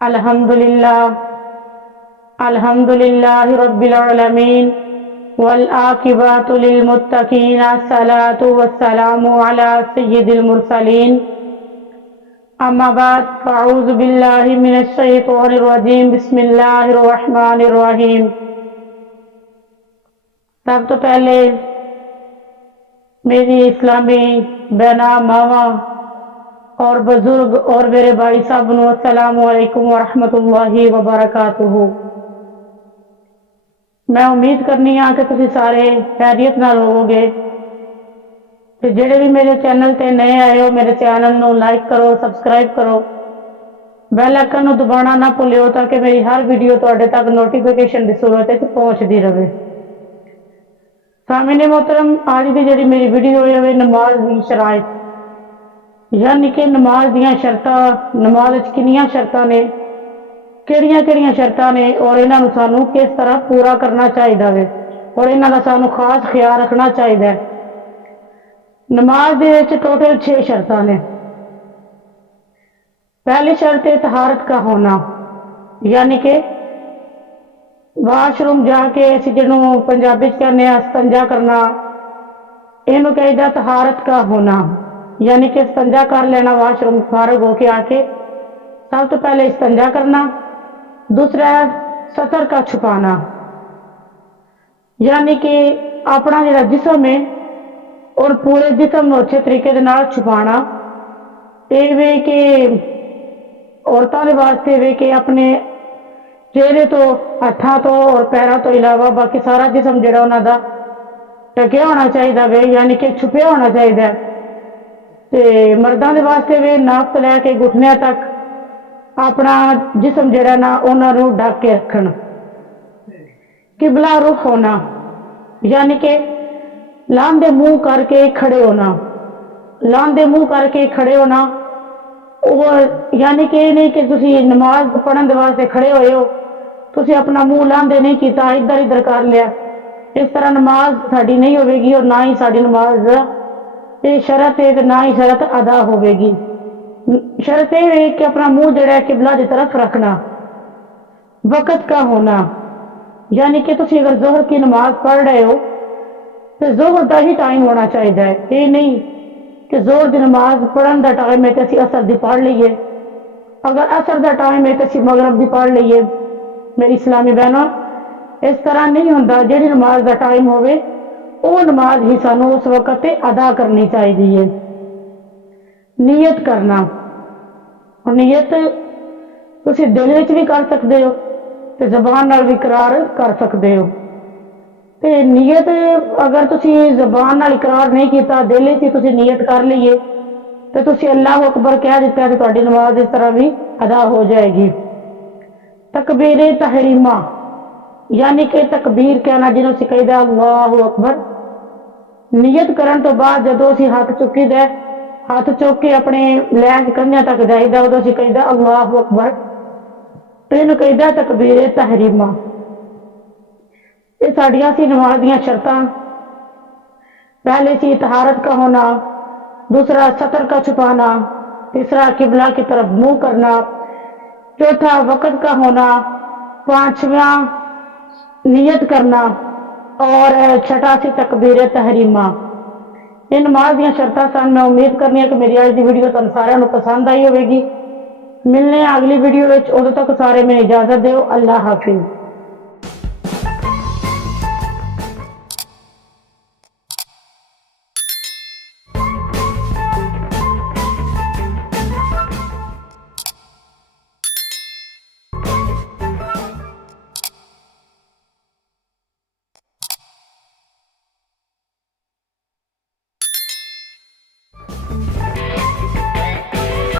الحمدللہ الحمدللہ رب العالمین والعاقبۃ للمتقین الصلاۃ والسلام علی سید المرسلین اما بعد فاعوذ باللہ من الشیطان الرجیم بسم اللہ الرحمن الرحیم۔ سب تو پہلے میری اسلامی بہناں ماواں اور بزرگ اور میرے بھائی صاحب نو السلام علیکم ورحمۃ اللہ وبرکاتہ۔ میں امید کرنی ہاں کہ تسی سارے خیریت نال ہوو گے تے جڑے بھی میرے چینل تے نئے آئے ہو میرے چینل نو لائک کرو، سبسکرائب کرو، بیل آئکن نو دبانا نہ بھولیو تاکہ میری ہر ویڈیو تواڈے تک نوٹیفیکیشن دی صورت وچ پہنچدی رہے۔ سامعین محترم، آج دی جڑی میری ویڈیو ہے نماز دی شرائط، یعنی کہ نماز دیاں شرطاں، نماز وچ کنیاں شرطاں نے، کیڑیاں شرطاں نے اور انہاں نوں سانوں کس طرح پورا کرنا چاہیدا ہے اور انہاں دا سانوں خاص خیال رکھنا چاہیدا ہے۔ نماز دے وچ ٹوٹل 6 شرطاں نے۔ پہلی شرط ہے طہارت کا ہونا، یعنی کہ واش روم جا کے اسی جنوں پنجابی چ کہنے استنجا کرنا، اینوں کہیدا طہارت کا ہونا، یعنی کہ استنجا کر لینا، واش روم فارغ ہو کے آ کے سب تو پہلے استنجا کرنا۔ دوسرا ہے سطر کا چھپانا، یعنی کہ اپنا جڑا جسم ہے اور پورے جسم نو اچھے طریقے دے نال چھپانا۔ یہ وے کہ عورتوں کے واسطے وے کہ اپنے چہرے تو، ہاتھاں تو اور پیراں تو علاوہ باقی سارا جسم جڑا انہاں دا ٹکیا ہونا چاہیدا وے، یعنی کہ چھپیا ہونا چاہیدا ہے۔ تے مرداں دے واسطے وے ناک تو لے کے گھٹنیاں تک اپنا جسم جڑا نا انہاں نوں ڈھک کے رکھن۔ قبلہ رخ ہونا، یعنی کہ لاندے منہ کر کے کھڑے ہونا، لاندے منہ کر کے کھڑے ہونا، اور یعنی کہ یہ نہیں کہ تسی نماز پڑھن دے واسطے کھڑے ہوئے ہو تسی اپنا منہ لاندے نہیں کیتا، ادھر ادھر کر لیا، اس طرح نماز ساڈی نہیں ہوے گی اور نہ ہی ساڈی نماز یہ شرط ہے کہ نہ ہی شرط ادا ہوے گی۔ شرط یہ ہے کہ اپنا منہ جڑا ہے قبلہ کی طرف رکھنا۔ وقت کا ہونا، یعنی کہ تسی اگر ظہر کی نماز پڑھ رہے ہو تو ظہر کا ہی ٹائم ہونا چاہیے، یہ نہیں کہ ظہر کی نماز پڑھن دا ٹائم ہے کہ اسی عصر دی پڑھ لئیے، اگر عصر دا ٹائم ہے کہ اسی مغرب دی پڑھ لئیے۔ میری اسلامی بہنوں، اس طرح نہیں ہوندا، جہی نماز دا ٹائم ہوئے وہ نماز ہی سانوں اس وقت ادا کرنی چاہیے۔ نیت کرنا، نیت تسی دل وچ بھی کر سکتے ہو تے زبان نال بھی اقرار کر سکتے ہو۔ تے نیت اگر تسی زبان نال اقرار نہیں کیتا، دل وچ تسی نیت کر لئیے تے تسی اللہ اکبر کہہ دیتا ہے تے تہاڈی نماز اس طرح بھی ادا ہو جائے گی۔ تکبیر تحریمہ، یعنی کہ تکبیر کہنا جنہوں سے کہیدا اللہ اکبر۔ نیت کرن تو بعد جدو اسی ہاتھ چکی دے، ہاتھ چک کے اپنے لین کنیاں تک جائیدا، ادو اسی کہیدا اللہ اکبر، اینوں کہیدا تکبیر تحریمہ۔ یہ ساڈیاں سی نماز دیاں شرطاں۔ پہلے سی طہارت کا ہونا، دوسرا سطر کا چھپانا، تیسرا قبلہ کی طرف منہ کرنا، چوتھا وقت کا ہونا، پانچواں نیت کرنا اور چھٹا سی تکبیر تحریمہ۔ یہ نماز دیاں شرطاں سن۔ میں امید کرنی ہے کہ میری آج دی ویڈیو تم سارے نو پسند آئی ہوئے گی۔ ملنے اگلی ویڈیو وچ، ادو تک سارے میں اجازت دیو، اللہ حافظ۔